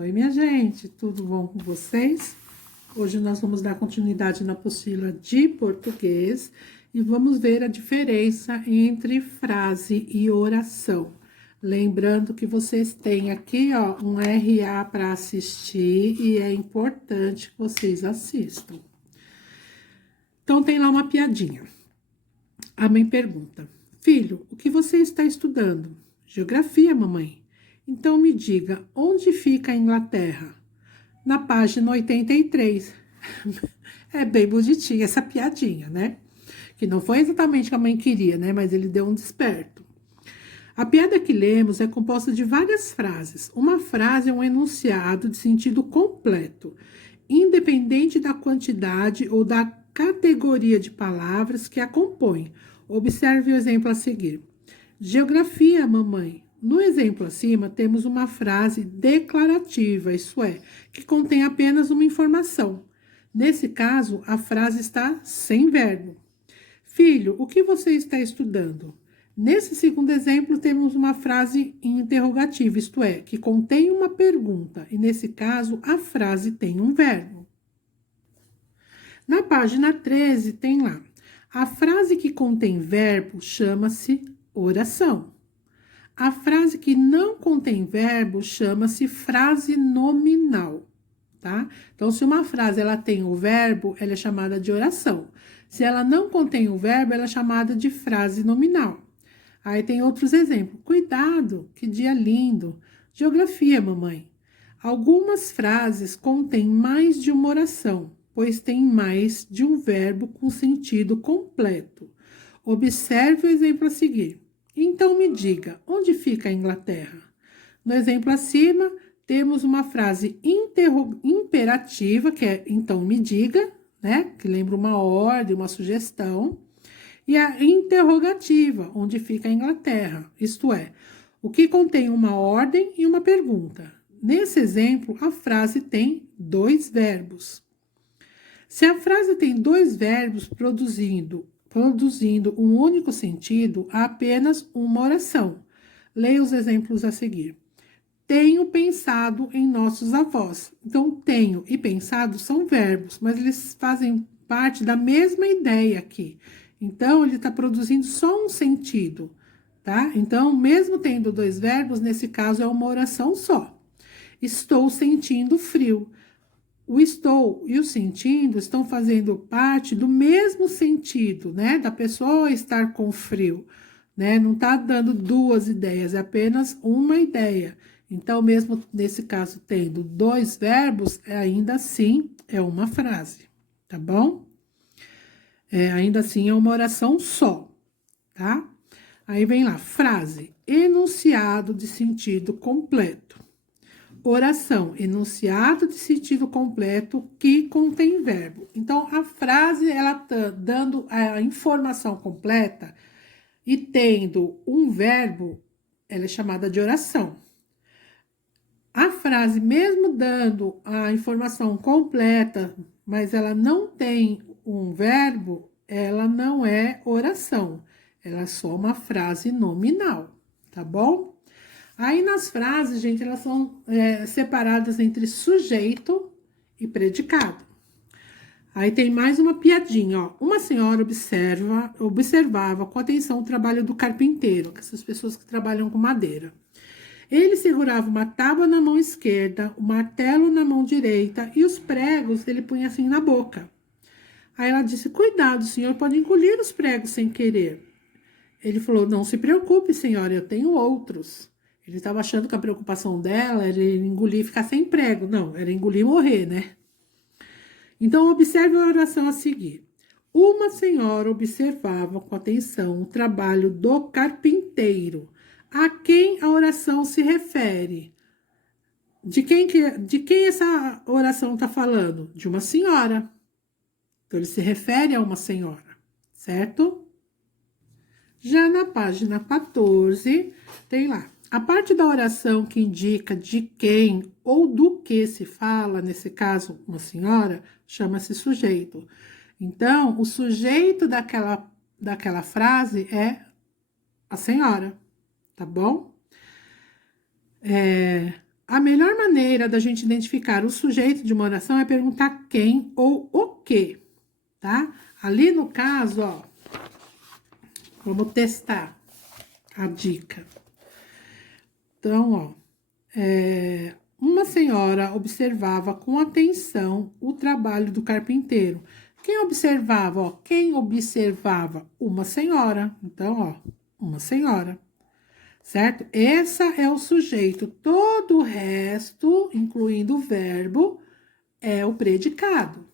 Oi, minha gente, tudo bom com vocês? Hoje nós vamos dar continuidade na apostila de português e vamos ver a diferença entre frase e oração. Lembrando que vocês têm aqui, ó, um RA para assistir e é importante que vocês assistam. Então, tem lá uma piadinha. A mãe pergunta: filho, o que você está estudando? Geografia, mamãe. Então me diga, onde fica a Inglaterra? Na página 83. É bem bonitinha essa piadinha, né? Que não foi exatamente o que a mãe queria, né? Mas ele deu um desperto. A piada que lemos é composta de várias frases. Uma frase é um enunciado de sentido completo, independente da quantidade ou da categoria de palavras que a compõem. Observe o exemplo a seguir. Geografia, mamãe. No exemplo acima, temos uma frase declarativa, isso é, que contém apenas uma informação. Nesse caso, a frase está sem verbo. Filho, o que você está estudando? Nesse segundo exemplo, temos uma frase interrogativa, isto é, que contém uma pergunta, e nesse caso, a frase tem um verbo. Na página 13, tem lá, a frase que contém verbo chama-se oração. A frase que não contém verbo chama-se frase nominal, tá? Então, se uma frase ela tem o verbo, ela é chamada de oração. Se ela não contém o verbo, ela é chamada de frase nominal. Aí tem outros exemplos. Cuidado, que dia lindo. Geografia, mamãe. Algumas frases contêm mais de uma oração, pois tem mais de um verbo com sentido completo. Observe o exemplo a seguir. Então me diga, onde fica a Inglaterra? No exemplo acima, temos uma frase imperativa, que é então me diga, né? Que lembra uma ordem, uma sugestão. E a interrogativa, onde fica a Inglaterra, isto é, o que contém uma ordem e uma pergunta. Nesse exemplo, a frase tem dois verbos. Se a frase tem dois verbos produzindo um único sentido, há apenas uma oração. Leia os exemplos a seguir. Tenho pensado em nossos avós. Então, tenho e pensado são verbos, mas eles fazem parte da mesma ideia aqui. Então, ele está produzindo só um sentido, tá? Então, mesmo tendo dois verbos, nesse caso é uma oração só. Estou sentindo frio. O estou e o sentindo estão fazendo parte do mesmo sentido, né? Da pessoa estar com frio, né? Não tá dando duas ideias, é apenas uma ideia. Então, mesmo nesse caso, tendo dois verbos, ainda assim é uma frase, tá bom? Ainda assim é uma oração só, tá? Aí vem lá, frase, enunciado de sentido completo. Oração, enunciado de sentido completo que contém verbo. Então, a frase, ela tá dando a informação completa e tendo um verbo, ela é chamada de oração. A frase, mesmo dando a informação completa, mas ela não tem um verbo, ela não é oração. Ela é só uma frase nominal, tá bom? Aí nas frases, gente, elas são separadas entre sujeito e predicado. Aí tem mais uma piadinha, ó. Uma senhora observava com atenção o trabalho do carpinteiro, essas pessoas que trabalham com madeira. Ele segurava uma tábua na mão esquerda, o martelo na mão direita e os pregos ele punha assim na boca. Aí ela disse, cuidado, o senhor pode engolir os pregos sem querer. Ele falou, não se preocupe, senhora, eu tenho outros. Ele estava achando que a preocupação dela era engolir e ficar sem prego. Não, era engolir e morrer, né? Então, observe a oração a seguir. Uma senhora observava com atenção o trabalho do carpinteiro. A quem a oração se refere? De quem essa oração está falando? De uma senhora. Então, ele se refere a uma senhora, certo? Já na página 14, tem lá. A parte da oração que indica de quem ou do que se fala, nesse caso, uma senhora, chama-se sujeito. Então, o sujeito daquela frase é a senhora, tá bom? A melhor maneira da gente identificar o sujeito de uma oração é perguntar quem ou o que, tá? Ali no caso, ó, vamos testar a dica. Então, ó, uma senhora observava com atenção o trabalho do carpinteiro. Quem observava, ó, quem observava? Uma senhora. Então, ó, uma senhora. Certo? Essa é o sujeito. Todo o resto, incluindo o verbo, é o predicado.